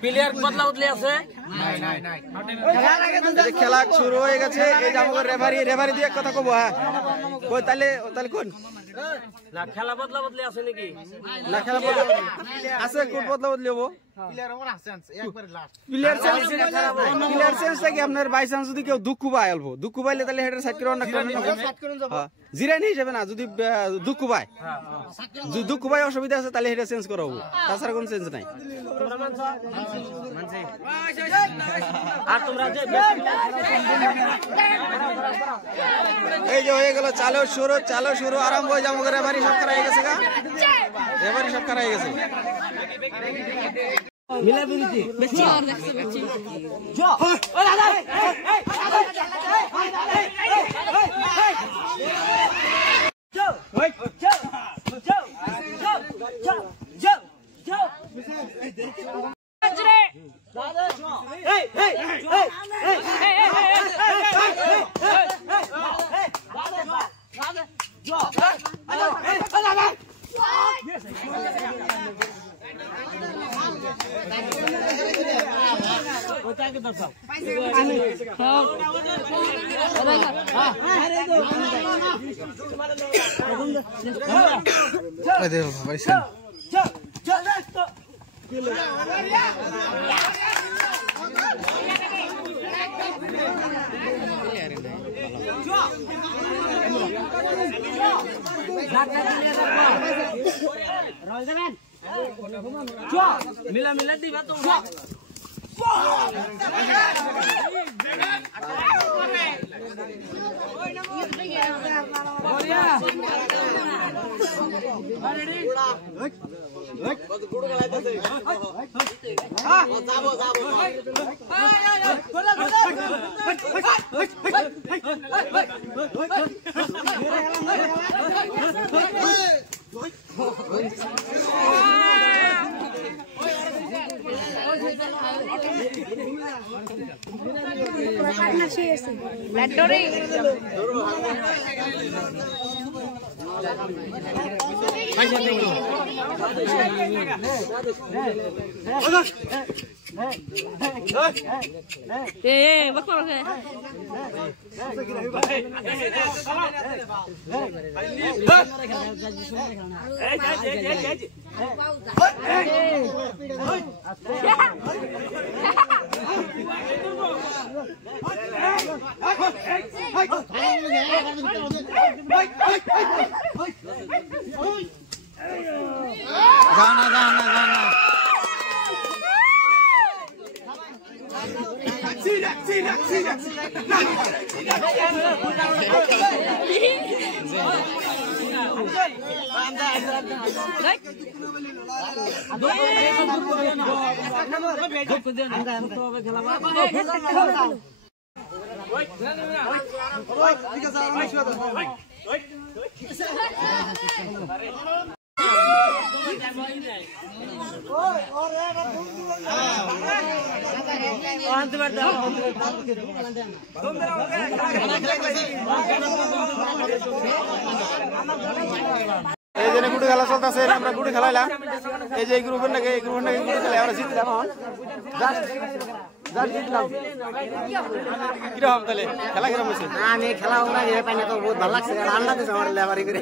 Player বদলা বদলি আছে খেলা শুরু হয়ে গেছে। এই যে আমাদের রেফারি দিয়ে কথা কব। হ্যাঁ কই তাহলে কোন না খেলা বদলা বদলি আছে নাকি? না খেলা বদলা আছে, কোন বদলা বদলি হবো? প্লেয়ার চেঞ্জ থাকে আপনার বাই চান্স যদি কেউ দুঃখ পায় অল্প দুঃখ পাইলে তাহলে হেডার সাইড করে অন্য জিরানি হিসেবে না, যদি দুঃখ পায় দুঃখ পায় অসুবিধা আছে তাহলে হেডার চেঞ্জ করা হবো, তাছাড়া কোনো চেঞ্জ নাই। আর তোমরা যে এই যে হয়ে গেল চালো শুরু আরম্ভ হয়ে যাবো। রেফারি সব খারাপ হয়ে গেছে গা, রেফারি সব খারাপ হয়ে গেছে। মিলা বিলিতি বেশি আর দেখছে বেশি যো ও দাদা যো ওই যো যো যো যো যো আজরে দাদা এই এই এই দাদা যো দাদা मिला मिला दिवा तुम এই যে গুটি খেলা চলতেছে, আমরা গুটি খেলাইলাম। এই যে গ্রুপের নাকি গুটি খেলে আমরা জিতলাম। জিতলাম কিরকম তাহলে খেলা কিরকম হয়েছে? আমি খেলা পাই না তো বহুত ভালো লাগছে। আন্ডা দিচ্ছে আমার লেবারি করে